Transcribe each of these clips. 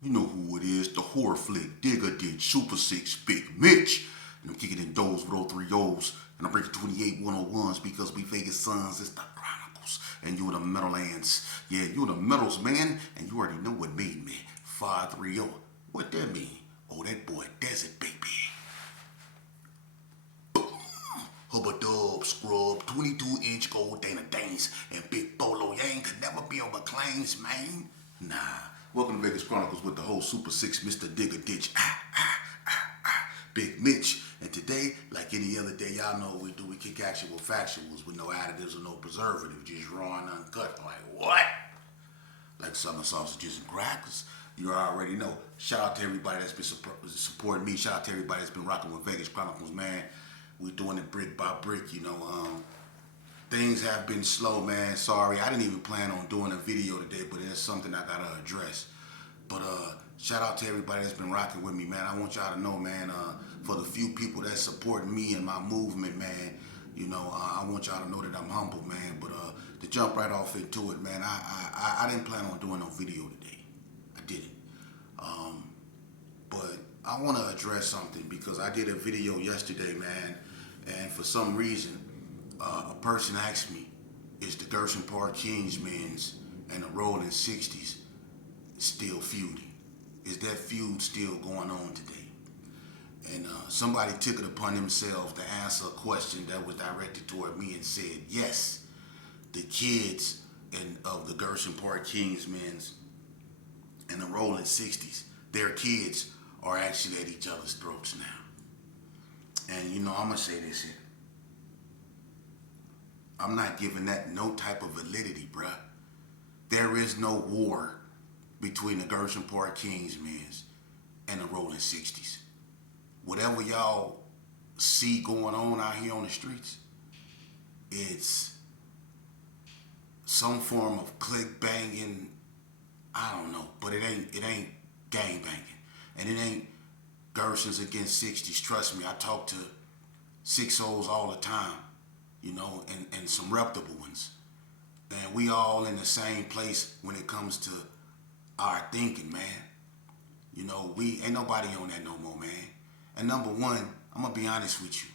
You know who it is, the horror flick, Digger Ditch, Super 6, Big Mitch. And I'm kicking in doors with all three O's. And I'm breaking 28 101s because we Vegas sons, it's the Chronicles. And you in the Meadowlands. Yeah, you in the Metals, man. And you already know what made me. 530. What that mean? Oh, that boy Desert, baby. Hubba Dub, Scrub, 22-inch gold Dana Danes, and Big Bolo Yang could never be on my claims, man. Nah. Welcome to Vegas Chronicles with the whole Super 6, Mr. Digger Ditch. Big Mitch. And today, like any other day, y'all know what we do. We kick action with factuals with no additives or no preservatives, just raw and uncut. Like, what? Like summer sausages and crackers. You already know. Shout out to everybody that's been supporting me. Shout out to everybody that's been rocking with Vegas Chronicles, man. We're doing it brick by brick, you know. Things have been slow, man. Sorry, I didn't even plan on doing a video today, but it's something I gotta address. But shout out to everybody that's been rocking with me, man. I want y'all to know, man, for the few people that supporting me and my movement, man, you know, I want y'all to know that I'm humble, man. But to jump right off into it, man, I didn't plan on doing no video today. I didn't. But I want to address something because I did a video yesterday, man, and for some reason, a person asked me, is the Gerson Park KINGSMEN and the Rolling 60's still feuding? Is that feud still going on today? And somebody took it upon themselves to answer a question that was directed toward me and said, yes, the kids of the Gerson Park KINGSMEN and the Rolling 60's, their kids are actually at each other's throats now. And you know, I'm gonna say this here. I'm not giving that no type of validity, bruh. There is no war between the Gerson Park KINGSMEN and the Rolling 60's. Whatever y'all see going on out here on the streets, it's some form of click banging. I don't know, but it ain't gang banging. And it ain't Gersons against 60's. Trust me, I talk to 6-0s all the time, you know, and some reputable ones. And we all in the same place when it comes to our thinking, man. You know, we ain't nobody on that no more, man. And number one, I'm gonna be honest with you.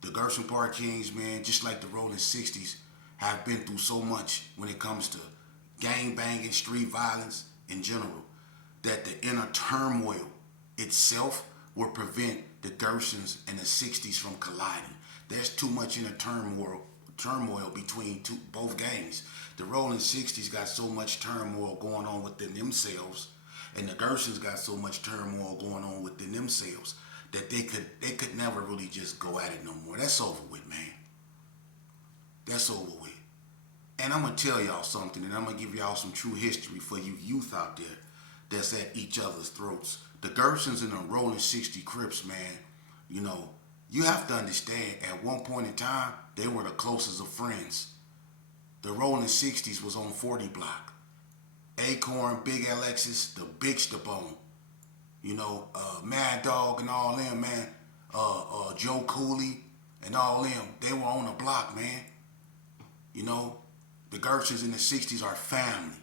The Gerson Park KINGSMEN, just like the Rolling 60's, have been through so much when it comes to gang banging, street violence in general, that the inner turmoil itself will prevent the Gersons and the 60's from colliding. There's too much inner turmoil between both gangs. The Rolling 60's got so much turmoil going on within themselves, and the Gersons got so much turmoil going on within themselves that they could never really just go at it no more. That's over with, man. That's over with. And I'm gonna tell y'all something, and I'm gonna give y'all some true history for you youth out there that's at each other's throats. The Gersons and the Rolling 60 Crips, man, you know, you have to understand, at one point in time, they were the closest of friends. The Rolling 60's was on 40 Block. Acorn, Big Alexis, the Big Stabone, you know, Mad Dog and all them, man, Joe Cooley and all them, they were on the block, man. You know, the Gersons in the 60's are family.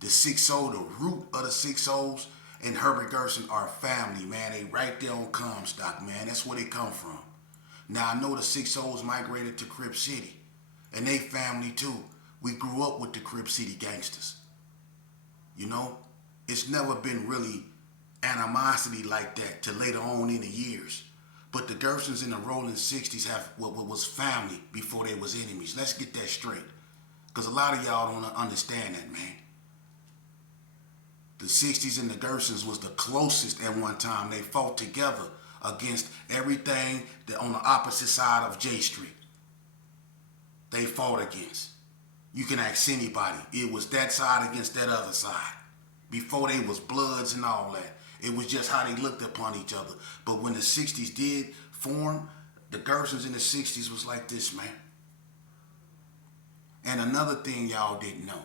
The 6-0, the root of the 6-0s and Herbert Gerson are family, man. They right there on Comstock, man. That's where they come from. Now, I know the 6-0s migrated to Crip City, and they family too. We grew up with the Crip City gangsters. You know, it's never been really animosity like that till later on in the years. But the Gersons and the Rolling 60's have what was family before they was enemies. Let's get that straight. Because a lot of y'all don't understand that, man. The 60's and the Gersons was the closest at one time. They fought together against everything that on the opposite side of J Street. They fought against. You can ask anybody. It was that side against that other side. Before they was Bloods and all that. It was just how they looked upon each other. But when the 60's did form, the Gersons in the 60's was like this, man. And another thing y'all didn't know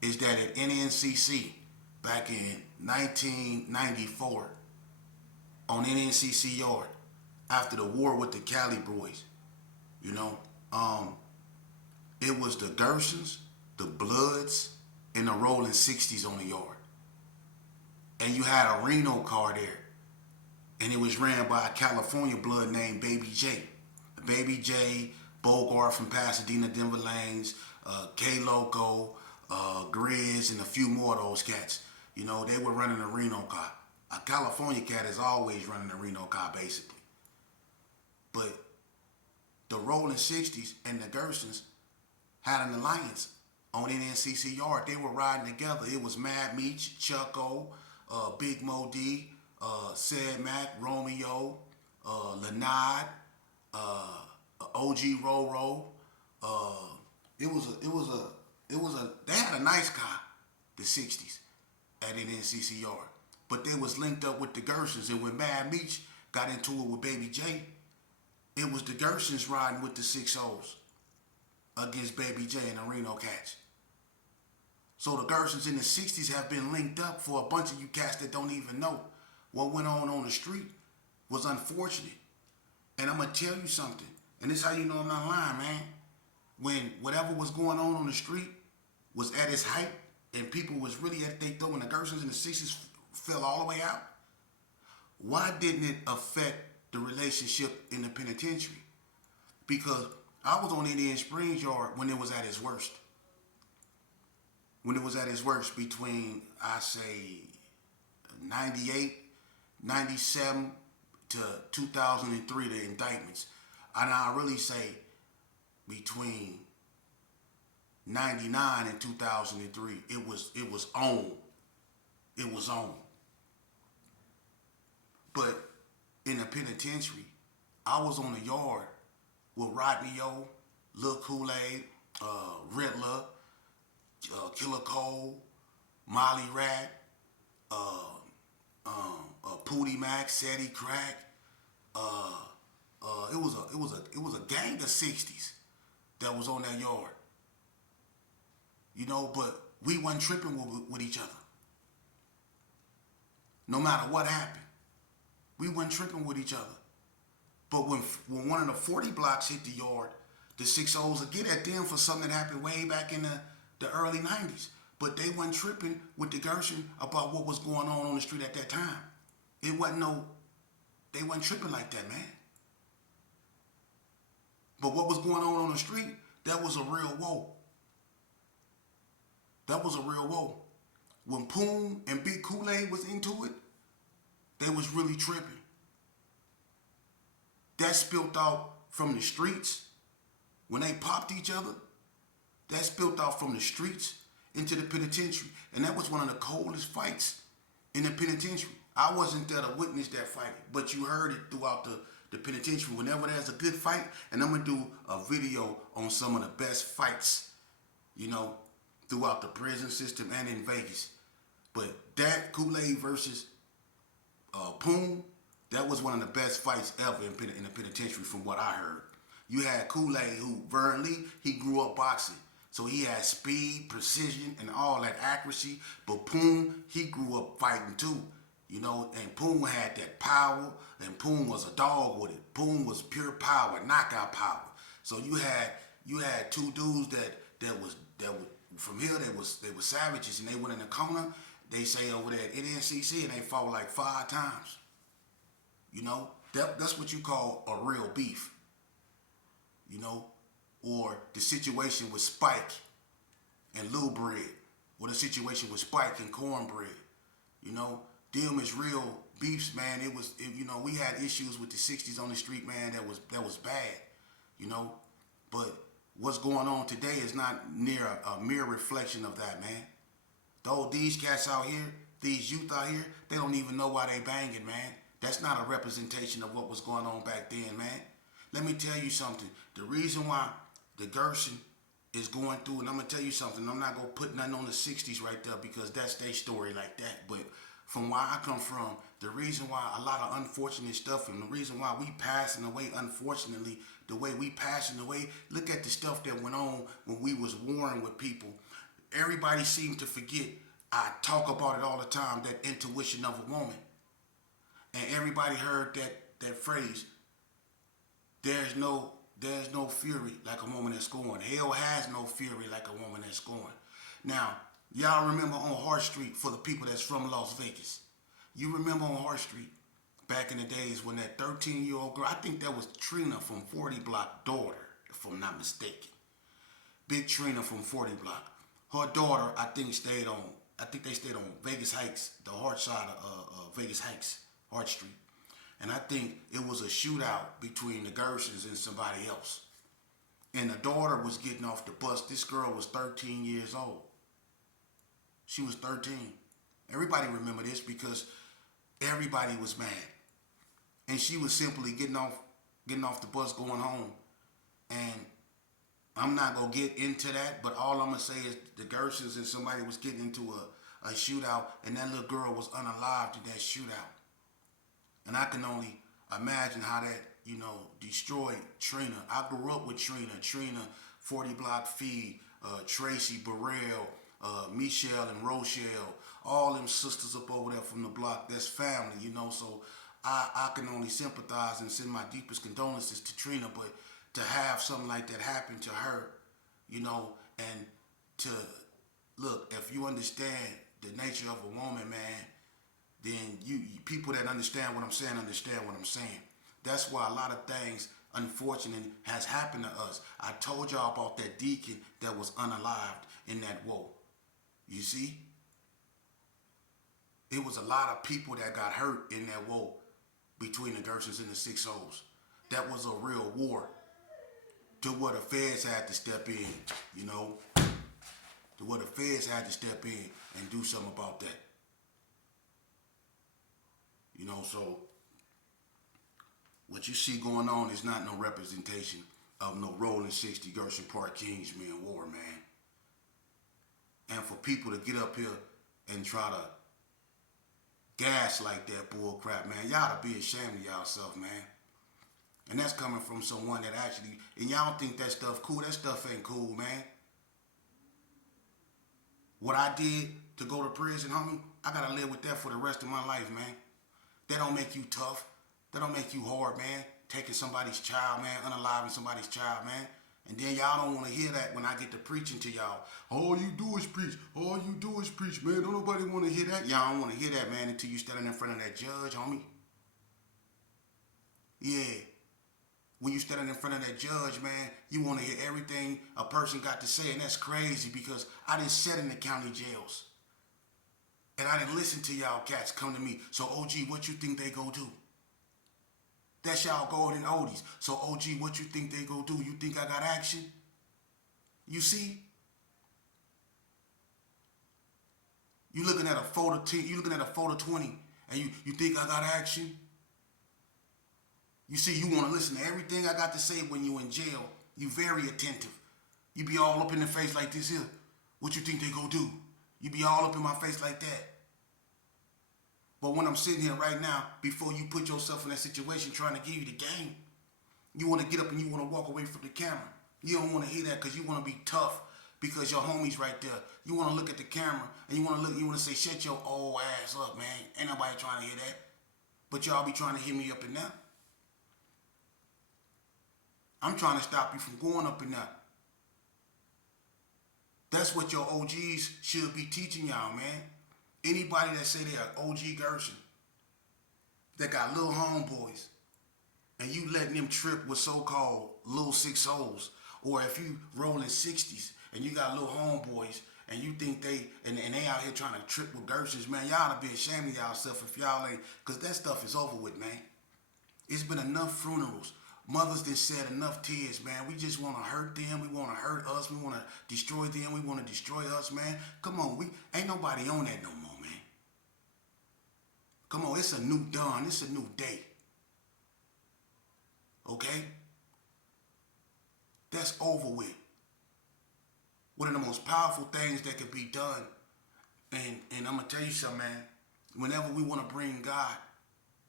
is that at NNCC, back in 1994, on NNCC Yard, after the war with the Cali Boys, you know, it was the Gersons, the Bloods, and the Rolling 60's on the yard. and you had a Reno car there, and it was ran by a California blood named Baby J. Baby J, Bogart from Pasadena, Denver Lanes, K Loco, Grizz, and a few more of those cats. You know, they were running a Reno car. A California cat is always running a Reno car, basically. But the Rolling 60s and the Gersons had an alliance on NNCC Yard. They were riding together. It was Mad Meech, Chucko, Big Mo D, Said Mac, Romeo, Lanad, OG Roro. They had a nice car, the 60s, at NNCC Yard. But they was linked up with the Gersons, and when Mad Meech got into it with Baby J, it was the Gersons riding with the 6-0s against Baby J and the Reno cats. So the Gersons in the 60s have been linked up for a bunch of you cats that don't even know. What went on the street was unfortunate. And I'm going to tell you something, and this is how you know I'm not lying, man. When whatever was going on the street was at its height and people was really at their throw, when the Gersons in the 60s fell all the way out, why didn't it affect the relationship in the penitentiary? Because I was on Indian Springs Yard when it was at its worst. When it was at its worst between, I say, 98, 97 to 2003, the indictments. And I really say between 99 and 2003, it was on. It was on. But in the penitentiary, I was on the yard with Rodney O, Lil Kool-Aid, Riddler, Killer Cole, Molly Rat, Pootie Mac, Seti Crack. It was a gang of 60s that was on that yard. You know, but we wasn't tripping with each other. No matter what happened, we wasn't tripping with each other. But when one of the 40 blocks hit the yard, the 6-0s would get at them for something that happened way back in the early 90s. But they wasn't tripping with the Gerson about what was going on the street at that time. They wasn't tripping like that, man. But what was going on the street, that was a real woe. That was a real woe. When Poom and Big Kool-Aid was into it, they was really tripping. That spilled out from the streets. When they popped each other, that spilled out from the streets into the penitentiary. And that was one of the coldest fights in the penitentiary. I wasn't there to witness that fight, but you heard it throughout the penitentiary. Whenever there's a good fight, and I'm going to do a video on some of the best fights, you know, throughout the prison system and in Vegas. But that Kool-Aid versus Poom, that was one of the best fights ever in the penitentiary from what I heard. You had Kool-Aid, who Vern Lee, he grew up boxing. So he had speed, precision, and all that accuracy. But Poom, he grew up fighting too. You know, and Poom had that power, and Poom was a dog with it. Poom was pure power, knockout power. So you had two dudes that was from here, they was savages, and they went in the corner. They say over there at NNCC, and they fought like 5 times. You know, that's what you call a real beef. You know, or the situation with Spike and Lil Bread, or the situation with Spike and Cornbread. You know, them is real beefs, man. You know, we had issues with the 60s on the street, man. That was bad. You know, but what's going on today is not near a mere reflection of that, man. Though these cats out here, these youth out here, they don't even know why they banging, man. That's not a representation of what was going on back then, man. Let me tell you something. The reason why the Gerson is going through, and I'm going to tell you something, I'm not going to put nothing on the 60s right there because that's their story like that. But from where I come from, the reason why a lot of unfortunate stuff and the reason why we passing away, unfortunately, the way we passing away, look at the stuff that went on when we was warring with people. Everybody seems to forget, I talk about it all the time, that intuition of a woman. And everybody heard that phrase, there's no fury like a woman that's scorned. Hell has no fury like a woman that's scorned. Now, y'all remember on Hart Street, for the people that's from Las Vegas, You remember on Hart Street, back in the days when that 13-year-old girl, I think that was Trina from 40 Block daughter, if I'm not mistaken. Big Trina from 40 Block. Her daughter, I think they stayed on Vegas Heights, the Hart side of Vegas Heights, Hart Street. And I think it was a shootout between the Gersons and somebody else. And the daughter was getting off the bus. This girl was 13 years old. She was 13. Everybody remember this because everybody was mad. And she was simply getting off the bus going home. And I'm not going to get into that, but all I'm going to say is the Gersons and somebody was getting into a shootout, and that little girl was unalived in that shootout. And I can only imagine how that, destroyed Trina. I grew up with Trina, 40 Block Feed, Tracy, Burrell, Michelle and Rochelle, all them sisters up over there from the block. That's family, so I can only sympathize and send my deepest condolences to Trina, but to have something like that happen to her, and to look, if you understand the nature of a woman, man, then you people that understand what I'm saying understand what I'm saying. That's why a lot of things, unfortunately, has happened to us. I told y'all about that deacon that was unalived in that war. You see? It was a lot of people that got hurt in that war between the Gersons and the 60's. That was a real war. To where the feds had to step in, To where the feds had to step in and do something about that. So what you see going on is not no representation of no rolling 60 Gerson Park KINGSMEN war, man. And for people to get up here and try to gaslight that bull crap, man, y'all to be ashamed of yourself, man. And that's coming from someone that actually, and y'all don't think that stuff cool. That stuff ain't cool, man. What I did to go to prison, homie, I gotta live with that for the rest of my life, man. That don't make you tough. That don't make you hard, man. Taking somebody's child, man. Unaliving somebody's child, man. And then y'all don't want to hear that when I get to preaching to y'all. All you do is preach. All you do is preach, man. Don't nobody want to hear that. Y'all don't want to hear that, man, until you standing in front of that judge, homie. Yeah. When you standing in front of that judge, man, you want to hear everything a person got to say. And that's crazy because I didn't sit in the county jails. And I didn't listen to y'all cats come to me. So, OG, what you think they go do? That's y'all golden oldies. So, OG, what you think they go do? You think I got action? You see? You looking at a photo 10, you looking at a photo 20, and you think I got action? You see, you want to listen to everything I got to say when you in jail. You very attentive. You be all up in the face like this here. What you think they go do? You be all up in my face like that. But when I'm sitting here right now, before you put yourself in that situation trying to give you the game, you want to get up and you want to walk away from the camera. You don't want to hear that because you want to be tough because your homie's right there. You want to look at the camera and you want to say, shut your old ass up, man. Ain't nobody trying to hear that. But y'all be trying to hear me up in there. I'm trying to stop you from going up in there. That's what your OGs should be teaching y'all, man. Anybody that say they are OG Gerson, that got little homeboys, and you letting them trip with so-called little 60's, or if you rolling 60's and you got little homeboys and you think they out here trying to trip with Gersons, man, y'all to be ashamed of yourself if y'all ain't, because that stuff is over with, man. It's been enough funerals. Mothers that shed enough tears, man. We just want to hurt them. We want to hurt us. We want to destroy them. We want to destroy us, man. Come on, ain't nobody on that no more, man. Come on, it's a new dawn. It's a new day. Okay? That's over with. One of the most powerful things that could be done, and I'm going to tell you something, man. Whenever we want to bring God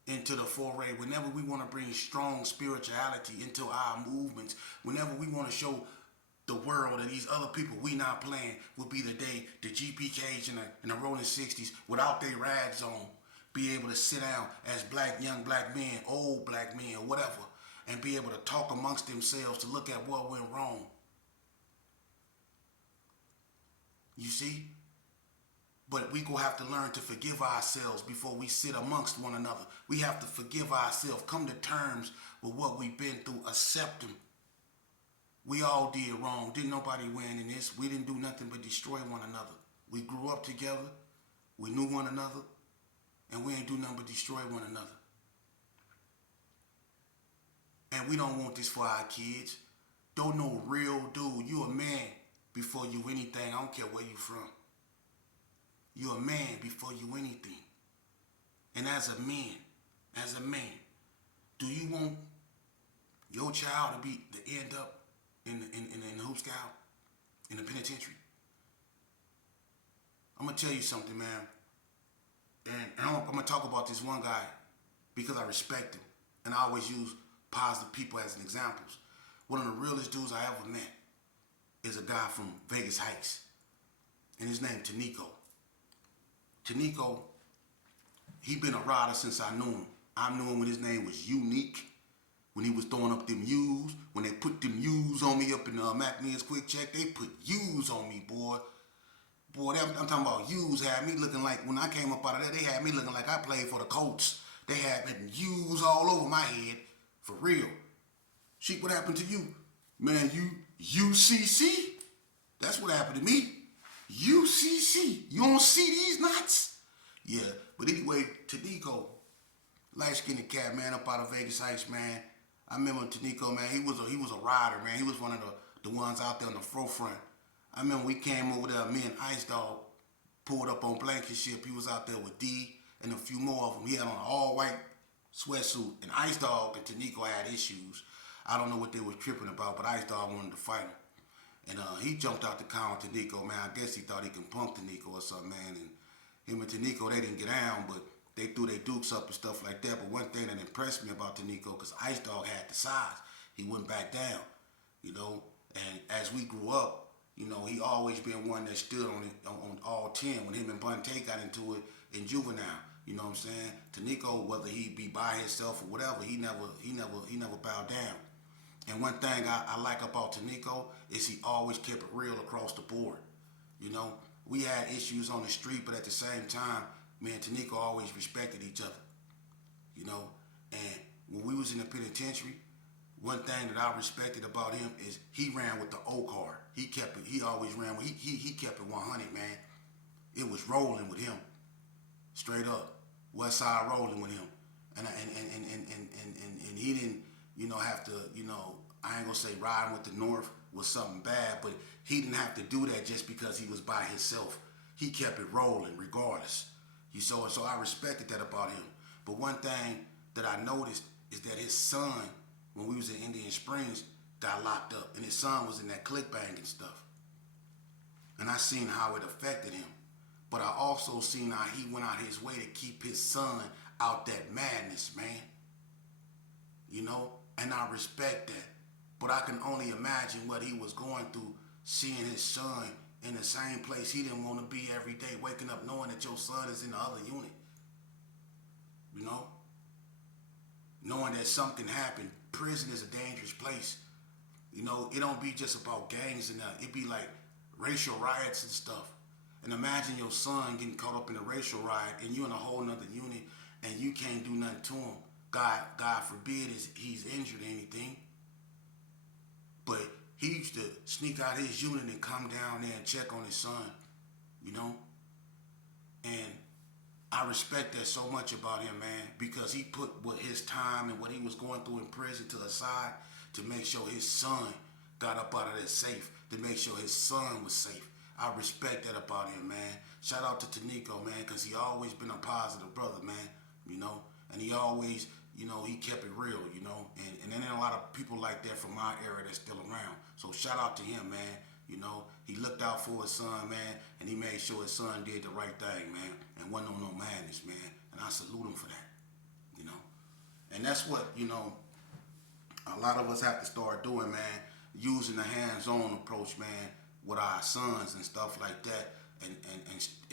into the foray, whenever we want to bring strong spirituality into our movements, whenever we want to show the world and these other people we not playing, will be the day the GPKs and the rolling 60's without their rags on be able to sit down as young black men, old black men, or whatever, and be able to talk amongst themselves to look at what went wrong. You see? But we gonna have to learn to forgive ourselves before we sit amongst one another. We have to forgive ourselves, come to terms with what we've been through, accept them. We all did wrong. Didn't nobody win in this. We didn't do nothing but destroy one another. We grew up together. We knew one another. And we ain't do nothing but destroy one another. And we don't want this for our kids. Don't no real dude. You a man before you anything. I don't care where you from. You a man before you anything. And as a man, do you want your child to end up in the hoop scout, in the penitentiary? I'm gonna tell you something, man. And I'm gonna talk about this one guy because I respect him, and I always use positive people as an examples. One of the realest dudes I ever met is a guy from Vegas Heights, and his name Tanico. Tanico, he been a rider since I knew him. I knew him when his name was Unique, when he was throwing up them U's. When they put them U's on me up in McNeil's Quick Check, they put U's on me, boy. Boy, I'm talking about U's had me looking like, when I came up out of there, they had me looking like I played for the Colts. They had U's all over my head, for real. Sheep, what happened to you? Man, UCC? That's what happened to me. UCC. You don't see these knots? Yeah, but anyway, Tanico, light-skinned cat, man, up out of Vegas Heights, man. I remember Tanico, man, he was a rider, man. He was one of the ones out there on the forefront. I remember we came over there, me and Ice Dog pulled up on Blankenship. He was out there with D and a few more of them. He had on an all-white sweatsuit, and Ice Dog and Tanico had issues. I don't know what they were tripping about, but Ice Dog wanted to fight him. And he jumped out the car on Tanico, man. I guess he thought he could punk Tanico or something, man. And him and Tanico, they didn't get down, but they threw their dukes up and stuff like that. But one thing that impressed me about Tanico, because Ice Dog had the size, he went back down, you know. And as we grew up, you know, he always been one that stood on all 10 when him and Bunte got into it in juvenile. You know what I'm saying? Tanico, whether he be by himself or whatever, he never bowed down. And one thing I like about Tanico is he always kept it real across the board. You know, we had issues on the street, but at the same time, me and Tanico always respected each other. You know, and when we was in the penitentiary, one thing that I respected about him is he ran with the O card. He kept it. He always ran. He kept it 100, man. It was rolling with him, straight up. West Side rolling with him, and he didn't, you know, have to, you know, I ain't gonna say riding with the North was something bad, but he didn't have to do that just because he was by himself. He kept it rolling regardless. So I respected that about him. But one thing that I noticed is that his son, when we was in Indian Springs, got locked up, and his son was in that click banging stuff. And I seen how it affected him. But I also seen how he went out his way to keep his son out that madness, man. You know? And I respect that. But I can only imagine what he was going through, seeing his son in the same place he didn't want to be every day, waking up knowing that your son is in the other unit. You know? Knowing that something happened. Prison is a dangerous place. You know, it don't be just about gangs and that. It be like racial riots and stuff. And imagine your son getting caught up in a racial riot and you in a whole nother unit and you can't do nothing to him. God forbid he's injured or anything. But he used to sneak out his unit and come down there and check on his son, you know? And I respect that so much about him, man, because he put what his time and what he was going through in prison to the side to make sure his son got up out of there safe, to make sure his son was safe. I respect that about him, man. Shout out to Tanico, man, because he always been a positive brother, man, you know? And he always, you know, he kept it real, you know? And there ain't a lot of people like that from my era that's still around. So shout out to him, man. You know, he looked out for his son, man, and he made sure his son did the right thing, man, and wasn't on no madness, man. And I salute him for that, you know? And that's what, you know, a lot of us have to start doing, man, using the hands-on approach, man, with our sons and stuff like that, and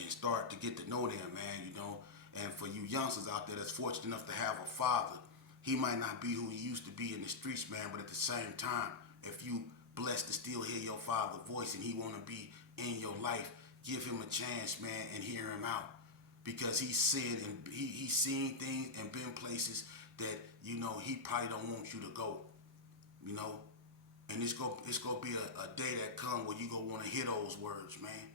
start to get to know them, man, you know. And for you youngsters out there that's fortunate enough to have a father, he might not be who he used to be in the streets, man, but at the same time, if you blessed to still hear your father's voice and he want to be in your life, give him a chance, man, and hear him out, because he's seen things and been places that he probably don't want you to go, you know. And it's gonna be a day that come where you gonna want to hear those words, man.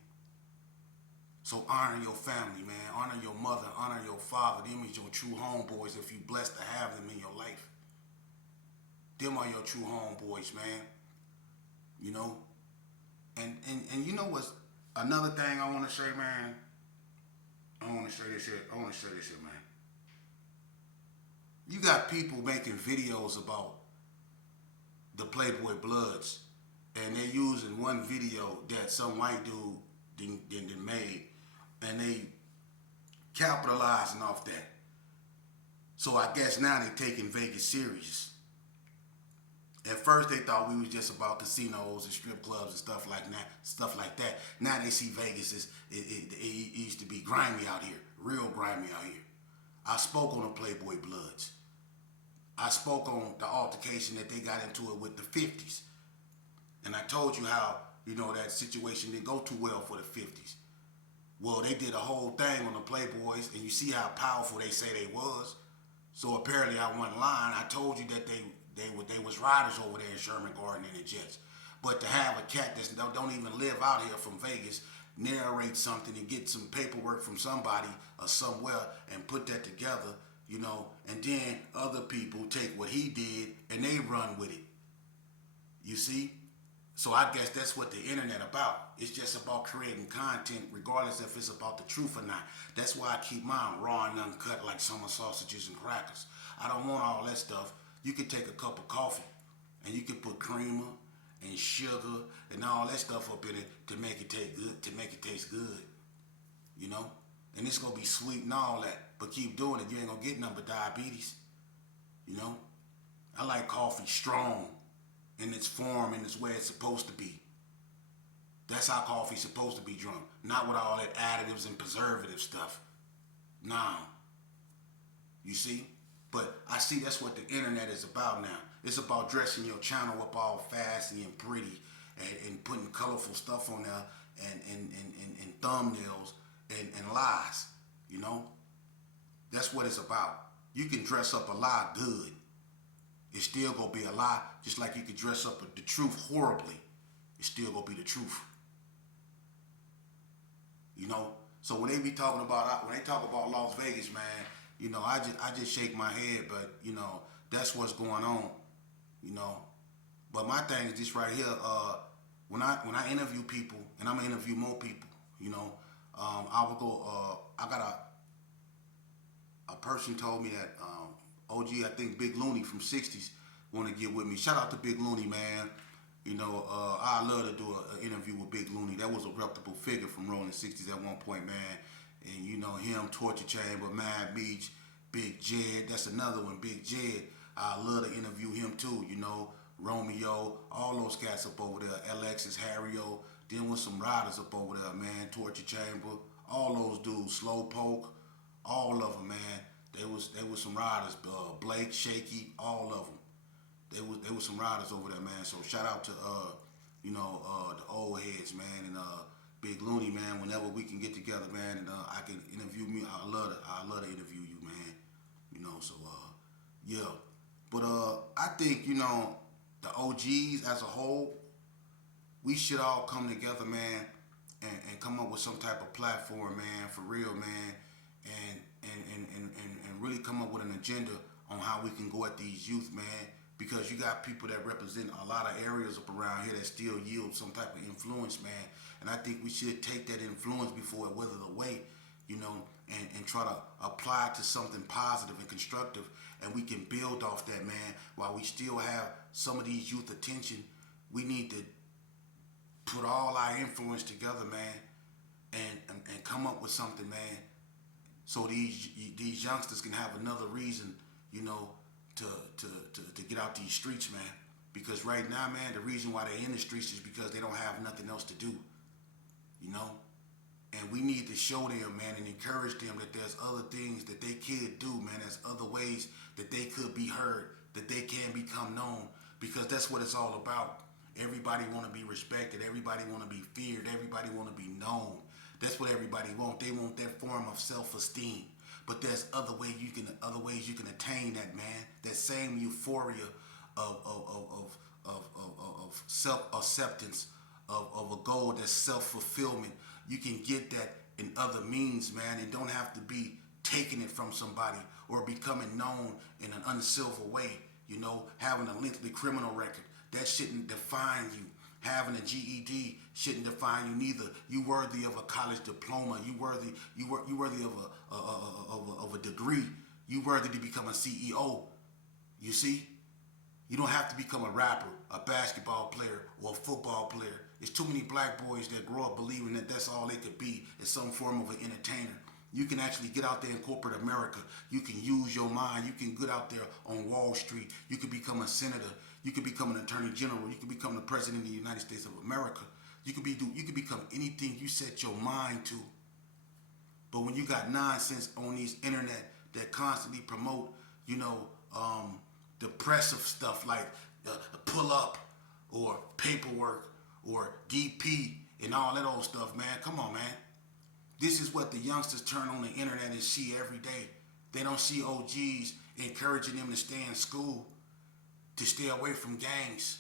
So honor your family, man. Honor your mother. Honor your father. Them is your true homeboys if you blessed to have them in your life. Them are your true homeboys, man. You know? And you know what's another thing I want to say, man? I want to say this shit, man. You got people making videos about the Playboy Bloods, and they're using one video that some white dude did made, and they capitalizing off that. So I guess now they taking Vegas serious. At first they thought we was just about casinos and strip clubs and stuff like that. Now they see Vegas as it used to be grimy out here, real grimy out here. I spoke on the Playboy Bloods. I spoke on the altercation that they got into it with the 50's. And I told you how, that situation didn't go too well for the 50's. Well, they did a whole thing on the Playboys, and you see how powerful they say they was. So apparently I went line. I told you that they was riders over there in Sherman Garden and the Jets. But to have a cat that don't even live out here from Vegas narrate something and get some paperwork from somebody or somewhere and put that together, and then other people take what he did and they run with it. You see? So I guess that's what the internet about. It's just about creating content regardless if it's about the truth or not. That's why I keep mine raw and uncut like summer sausages and crackers. I don't want all that stuff. You could take a cup of coffee and you could put creamer and sugar and all that stuff up in it to make it taste good. And it's gonna be sweet and all that. But keep doing it, you ain't gonna get none but diabetes. I like coffee strong in its form and its way it's supposed to be. That's how coffee's supposed to be drunk. Not with all that additives and preservative stuff. Nah. You see? But I see that's what the internet is about now. It's about dressing your channel up all fancy and pretty and putting colorful stuff on there and thumbnails and lies. That's what it's about. You can dress up a lie good. It's still gonna be a lie, just like you could dress up the truth horribly. It's still gonna be the truth. So when they talk about Las Vegas, man, I just shake my head, but that's what's going on. But my thing is this right here. When I interview people, and I'm gonna interview more people, I will go. I got a person told me that OG, I think Big Looney from 60's want to get with me. Shout out to Big Looney, man. I love to do an interview with Big Looney. That was a reputable figure from rolling 60's at one point, man. And him, Torture Chamber, Mad Beach, Big Jed. That's another one, Big Jed. I love to interview him too. Romeo, all those cats up over there. Alexis, Harrio. Then with some riders up over there, man. Torture Chamber, all those dudes. Slowpoke, all of them, man. They was some riders. Blake, Shaky, all of them. They was some riders over there, man. So shout out to the old heads, man, and Big Looney, man. Whenever we can get together, man, and I can interview me, I love to interview you, man. So yeah. But I think the OGs as a whole, we should all come together, man, and come up with some type of platform, man, for real, man, and really come up with an agenda on how we can go at these youth, man, because you got people that represent a lot of areas up around here that still yield some type of influence, man, and I think we should take that influence before it withers away, and try to apply it to something positive and constructive, and we can build off that, man. While we still have some of these youth attention, we need to put all our influence together, man, and come up with something, man, so these youngsters can have another reason, to get out these streets, man. Because right now, man, the reason why they're in the streets is because they don't have nothing else to do, And we need to show them, man, and encourage them that there's other things that they could do, man. There's other ways that they could be heard, that they can become known, because that's what it's all about. Everybody want to be respected. Everybody want to be feared. Everybody want to be known. That's what everybody want. They want that form of self-esteem. But there's other ways you can attain that, man. That same euphoria of self-acceptance of a goal, that's self-fulfillment. You can get that in other means, man. It don't have to be taking it from somebody or becoming known in an uncivil way. You know, having a lengthy criminal record, that shouldn't define you. Having a GED shouldn't define you neither. You worthy of a college diploma. You worthy of a degree. You worthy to become a CEO. You see, you don't have to become a rapper, a basketball player, or a football player. There's too many black boys that grow up believing that that's all they could be, is some form of an entertainer. You can actually get out there in corporate America. You can use your mind. You can get out there on Wall Street. You can become a senator. You can become an attorney general. You can become the president of the United States of America. You can become anything you set your mind to. But when you got nonsense on these internet that constantly promote, depressive stuff like pull up or paperwork or DP and all that old stuff, man. Come on, man. This is what the youngsters turn on the internet and see every day. They don't see OGs encouraging them to stay in school, to stay away from gangs.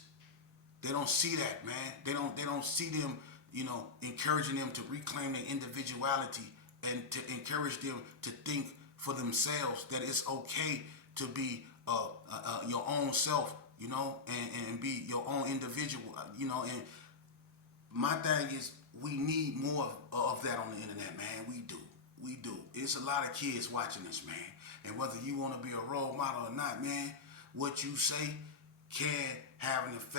They don't see that, man. They don't see them, encouraging them to reclaim their individuality and to encourage them to think for themselves that it's okay to be your own self, and be your own individual, And my thing is, we need more of that on the internet, man. We do. It's a lot of kids watching us, man. And whether you want to be a role model or not, man, what you say can have an effect